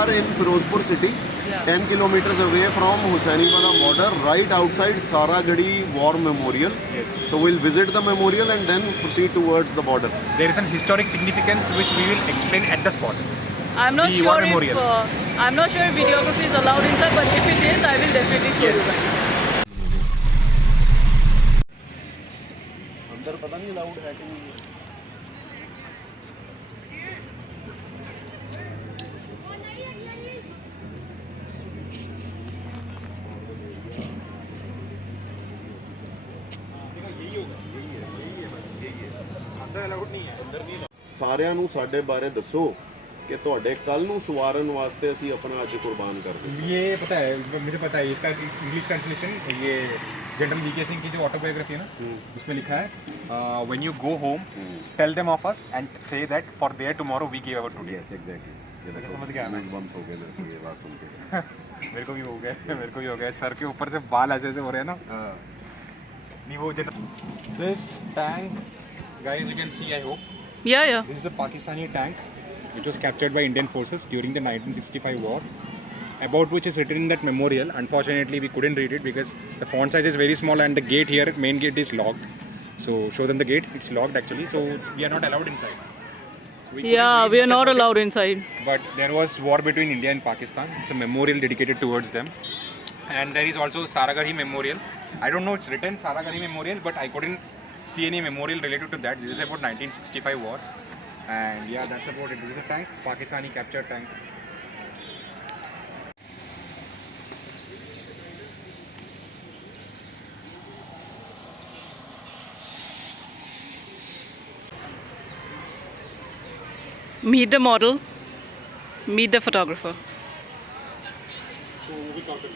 are in Firozpur city, 10 kilometers away from Hussainiwala border, right outside Saragadi War Memorial. Yes. So we'll visit the memorial and then proceed towards the border. There is an historic significance which we will explain at the spot. I'm not The sure war if memorial. I'm not sure if videography is allowed inside, but if it is, I will definitely show you guys. अंदर पता नहीं allowed है कि नहीं। ਸਾਰਿਆਂ ਨੂੰ ਸਾਡੇ ਬਾਰੇ ਦੱਸੋ ਕਿ ਤੁਹਾਡੇ ਕੱਲ ਨੂੰ ਸਵਾਰਨ ਵਾਸਤੇ ਅਸੀਂ ਆਪਣਾ ਅੱਜ ਕੁਰਬਾਨ ਕਰਦੇ ਹਾਂ। ये पता है, मुझे पता है इसका इंग्लिश ट्रांसलेशन, ये जनरल वीके सिंह की जो ऑटोबायोग्राफी है ना, उसमें लिखा है when you go home tell them of us and say that for their tomorrow we give our today. Yes exactly. समझ गया मैं। बंद हो गए मेरे को ये बात सुन के। मेरे को भी हो गया, मेरे को भी हो गया। सर के ऊपर से बाल ऐसे ऐसे हो रहे हैं ना। नहीं वो this tank guys you can see, I hope Yeah, yeah. this is a Pakistani tank which was captured by Indian forces during the 1965 war, about which is written in that memorial. Unfortunately we couldn't read it because the font size is very small and the gate here, main gate, is locked. So show them the gate, it's locked actually, so we are not allowed inside. So we couldn't Yeah, read we are much not about it. allowed inside. But there was war between India and Pakistan. It's a memorial dedicated towards them. And there is also Saragarhi Memorial. I don't know it's written Saragarhi Memorial, but I couldn't see any memorial related to that. This is about 1965 war. And yeah, that's about it. This is a tank, Pakistani captured tank. Meet the model. Meet the photographer. So we got it.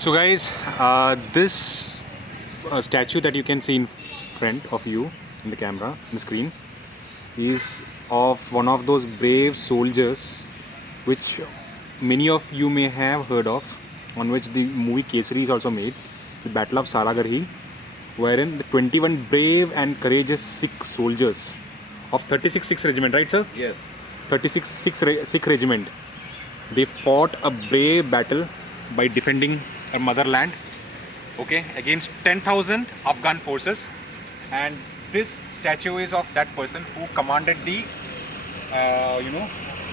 So guys, this statue that you can see in front of you in the camera, in the screen, is of one of those brave soldiers which many of you may have heard of, on which the movie Kesari is also made, the Battle of Saragarhi, wherein the 21 brave and courageous Sikh soldiers of 36 Sikh Regiment, right sir? Yes. 36 Sikh Regiment, they fought a brave battle by defending our motherland, okay, against 10,000 Afghan forces. And this statue is of that person who commanded the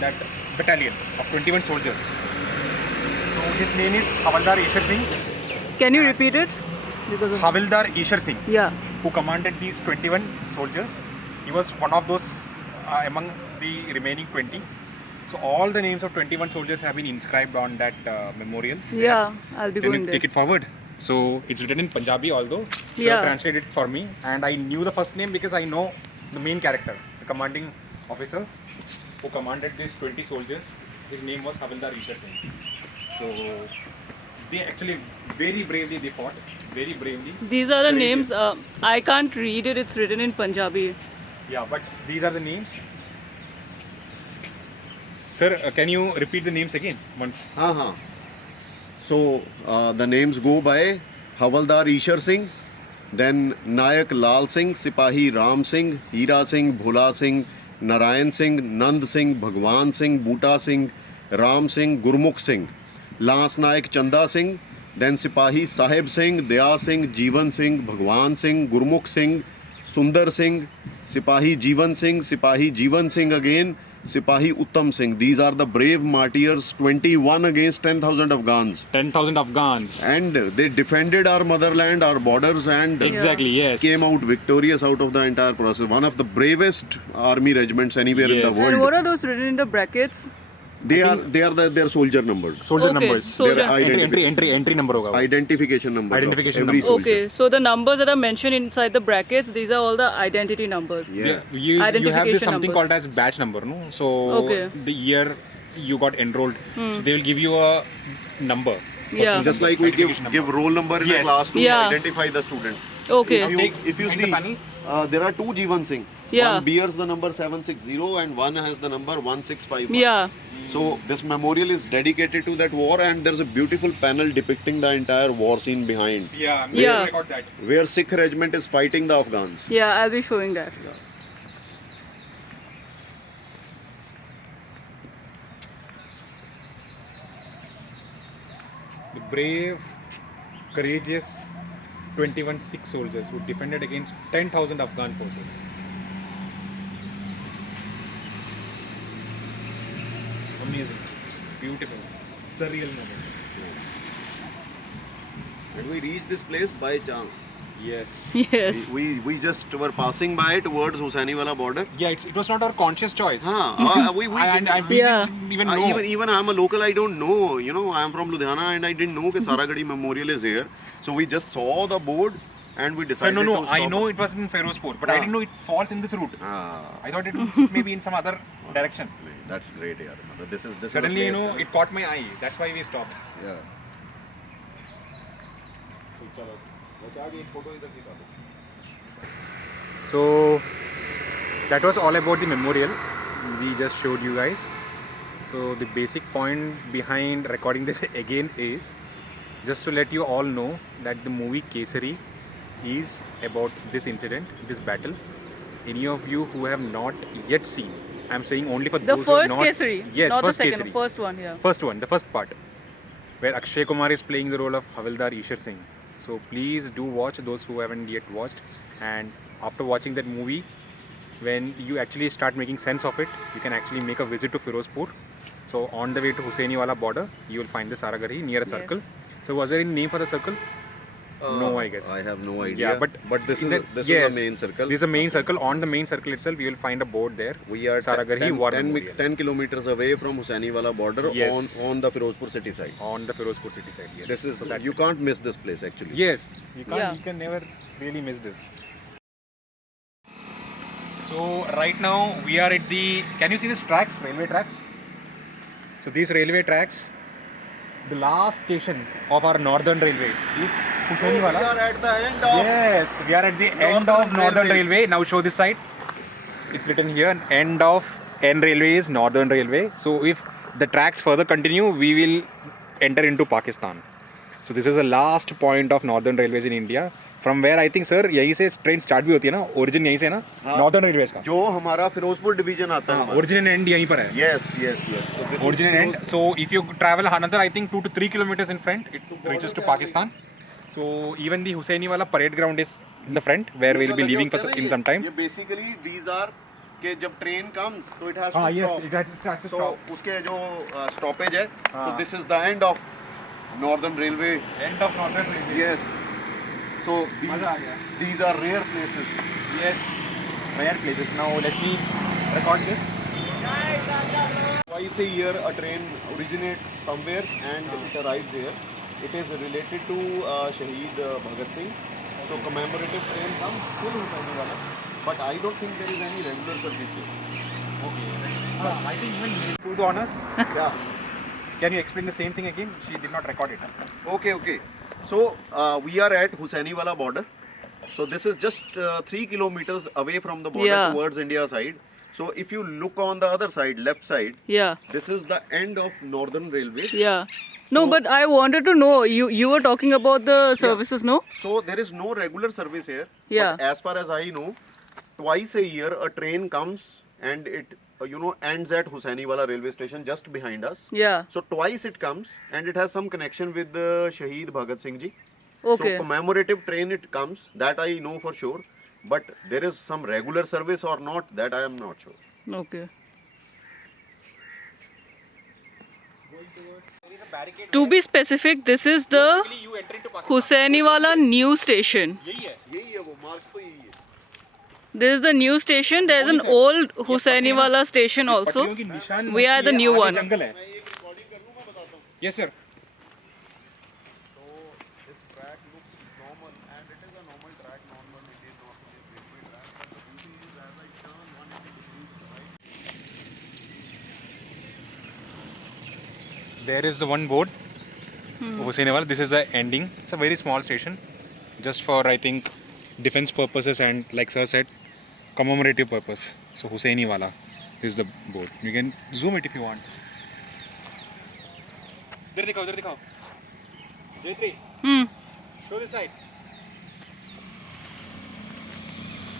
that battalion of 21 soldiers. So his name is Havildar Ishar Singh. Can you repeat it? Because of Havildar Ishar Singh, yeah. who commanded these 21 soldiers. He was one of those among the remaining 20. So all the names of 21 soldiers have been inscribed on that memorial. Yeah, I'll be Can going you there. take it forward? So it's written in Punjabi, although sir Yeah. translated it for me, and I knew the first name because I know the main character, the commanding officer who commanded these 20 soldiers. His name was Havildar Ishar Singh. So they actually very bravely they fought, very bravely. These are the Courageous. names. I can't read it. It's written in Punjabi. Yeah, but these are the names. Sir, can you repeat the names again once? हाँ. So the names go by Havildar Ishar Singh, then Nayak Lal Singh, Sipahi Ram Singh, Hira Singh, Bhula Singh, Narayan Singh, Nand Singh, Bhagwan Singh, Boota Singh, Ram Singh, Gurmukh Singh, Lance Nayak Chanda Singh, then Sipahi Sahib Singh, Daya Singh, Jeevan Singh, Bhagwan Singh, Gurmukh Singh, Sundar Singh, Sipahi Jeevan Singh again, Sipahi Uttam Singh. These are the brave martyrs, 21 against 10,000 Afghans. 10,000 Afghans. And they defended our motherland, our borders, and Exactly, yes. came out victorious out of the entire process. One of the bravest army regiments anywhere in the Yes. And world. what are those written in the brackets? They are soldier numbers. Soldier Okay, numbers. soldier- Their Entry number होगा वो. identification numbers. of Identification every numbers. soldier. Okay, so the numbers that are mentioned inside the brackets, these are all the identity numbers. Yeah. You have this Identification something numbers. called as batch number, no? So Okay. the year you got enrolled, so they will give you a number, Yeah. Just like we give roll number in a Yes. class to Yeah. identify the student. Okay. If you Behind see, the panel. there are two Jivan Singh. Yeah. One bears the number 760 and one has the number 1651. Yeah. So this memorial is dedicated to that war, and there's a beautiful panel depicting the entire war scene behind, Yeah, I'm Yeah. going to record that. where Sikh regiment is fighting the Afghans. Yeah, I'll be showing that. The brave, courageous 21 Sikh soldiers who defended against 10,000 Afghan forces. Amazing, beautiful, surreal moment. And we reached this place by chance. Yes. Yes. We just were passing by towards Husainiwala border. Yeah, it was not our conscious choice. We We Yeah. didn't even know. even I'm a local, I don't know. You know, I'm from Ludhiana and I didn't know that Saragadi Memorial is here. So we just saw the board and we Sir, decided no, to stop. I know it was in Ferozpur, but I Ah. didn't know it falls in this route. Ah, I thought it may be in some other direction. that's great, yaar. This is Suddenly, a place, it caught my eye. That's why we stopped. Yeah. So that was all about the memorial we just showed you guys. So the basic point behind recording this again is just to let you all know that the movie Kesari is about this incident, this battle. Any of you who have not yet seen, I'm saying only for The those who have first not. Kesari. Yes, Not first the second. Kesari. First one, yeah. First one, the first part, where Akshay Kumar is playing the role of Havildar Ishar Singh. So please do watch, those who haven't yet watched. And after watching that movie, when you actually start making sense of it, you can actually make a visit to Firozpur. So on the way to Husainiwala border, you will find the Saragari near a circle. Yes. So was there any name for the circle? No, I guess. I have no idea. Yeah, but this is that- this yes, is the main circle. This is the main circle. On the main circle itself, you will find a board there. We are Saragari War Memorial. 10 kilometers away from Husainiwala border Yes. on the Firozpur city side. On the Firozpur city side. Yes. This is So that's you it. can't miss this place actually. Yes, you can't. Yeah. You can never really miss this. So right now we are at the. Can you see these tracks? Railway tracks. So these railway tracks, the last station of our Northern Railways is Husainiwala. We are at the end of Yes, we are at the end Northern of Northern Railways. Railway. Now show this side. It's written here, end of N Railway is Northern Railway. So if the tracks further continue, we will enter into Pakistan. So this is the last point of Northern Railways in India. From where I think, sir, यहीं से train start भी होती है ना, origin यहीं से ना, northern railways का. जो हमारा फिरोजपुर डिवीजन आता है. ओरिजिन एंड एंड यहीं पर है. Yes. So this Origin and end. So if you travel another, I think 2 to 3 kilometers in front, it reaches to Pakistan. So even the Husainiwala parade ground is in the front, where we'll be leaving for in some time. ये basically these are कि जब train comes तो it has हाँ, to yes, stop. it has to start to So stop. उसके जो stoppage है, हाँ. so this is the end of Northern Railway. End of Northern Railway. Yes. So मजा आ गया. these are rare places. Yes, rare places. Now let me record this. Twice a year a train originates somewhere and it arrives here. It is related to Shaheed Bhagat Singh. So commemorative train comes till Husainiwala. But I don't think there is any regular service here. Okay. I think even to the honors. Yeah. Can you explain the same thing again? She did not record it. Okay. So we are at Husainiwala border. So this is just 3 kilometers away from the border Yeah. towards India side. So if you look on the other side, left side, Yeah. this is the end of Northern Railway. Yeah. No, So- but I wanted to know, you were talking about the services, no? So there is no regular service here. Yeah. But as far as I know, twice a year a train comes and it ends at Husainiwala railway station just behind us. Yeah. So twice it comes and it has some connection with Shaheed Bhagat Singh ji. Okay. So commemorative train it comes, that I know for sure. But there is some regular service or not, that I am not sure. Okay. To be specific, this is the Husainiwala new station. यही है वो मार्ग तो यही है. This is the new station. There is an old Husainiwala station also. We are the new one. जंगल है. Yes, sir. This track looks normal and it is a normal track. Normal it is not a railway track. But the beauty is as I turn 180 degrees right. There is the one board Hosseiniwala. This is the ending. It's a very small station, just for I think defense purposes and like sir said, commemorative purpose. So Hosseiniwala is the board. You can zoom it if you want. There दिखाओ, there दिखाओ. Jayatri, Hmm. show this side.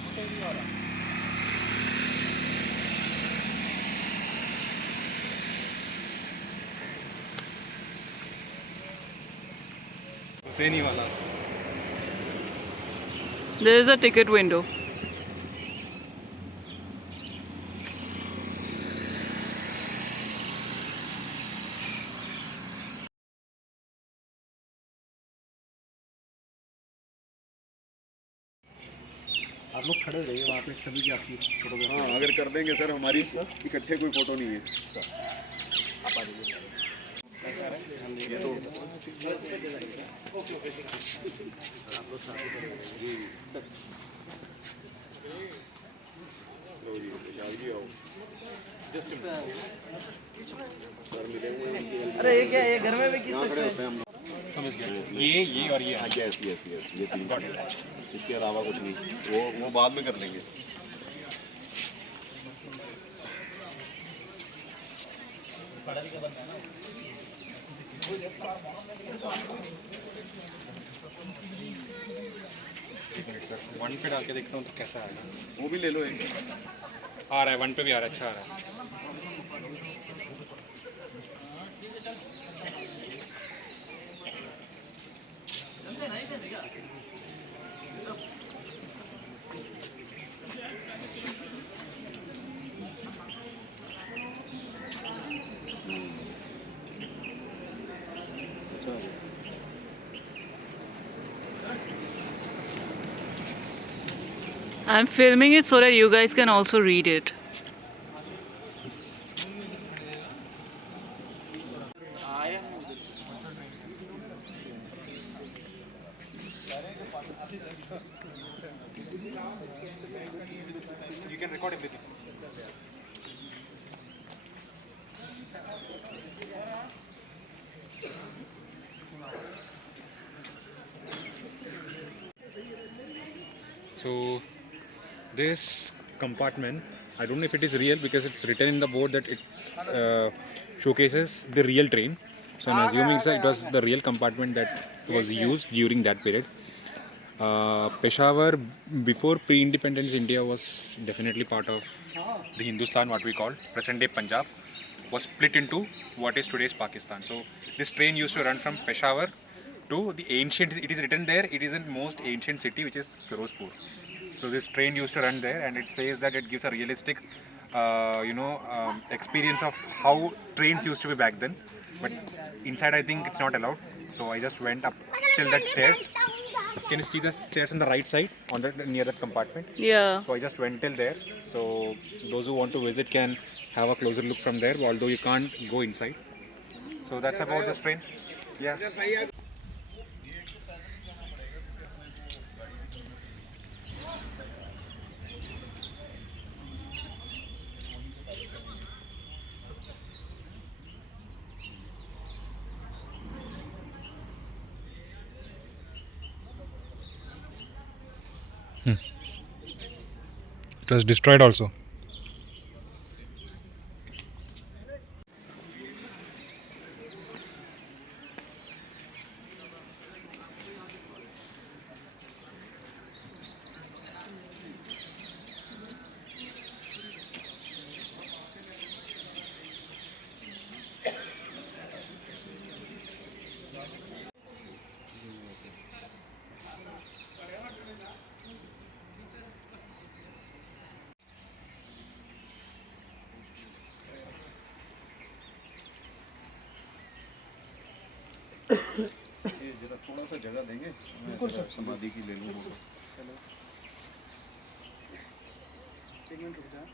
Hosseiniwala. Hosseiniwala. There is a ticket window. आप लोग खड़े रहिए वहाँ पे, सभी की आपकी फोटोग्राफ। हाँ अगर कर देंगे सर, हमारी इकट्ठे कोई फोटो नहीं है। अरे ये क्या है, ये घर में भी किस यहाँ खड़े होते हैं हम लोग। समझ गया. ये और ये. यस यस यस, ये तीन, इसके अलावा कुछ नहीं, वो बाद में कर लेंगे। एक मिनट सर, 1 पे डाल के देखता हूँ तो कैसा आएगा. वो भी ले लो एक। आ रहा है 1 पे भी आ रहा है, अच्छा आ रहा है. I'm filming it so that you guys can also read it. You can record everything. So this compartment, I don't know if it is real because it's written in the board that it showcases the real train. So I'm assuming sir, it was the real compartment that was used during that period. Peshawar before pre-independence India was definitely part of the Hindustan, what we call present day Punjab, was split into what is today's Pakistan. So this train used to run from Peshawar to the ancient, it is written there, it is in most ancient city which is Firozpur. So this train used to run there, and it says that it gives a realistic experience of how trains used to be back then. But inside I think it's not allowed. So I just went up till that stairs. Can you see the stairs on the right side, on the near that compartment? Yeah. So I just went till there. So those who want to visit can have a closer look from there, although you can't go inside. So that's about this train. Yeah. It was destroyed also. ये जरा थोड़ा सा जगह देंगे, बिल्कुल sir, समाधि की ले लूँ। एक मिनट रुक जाए।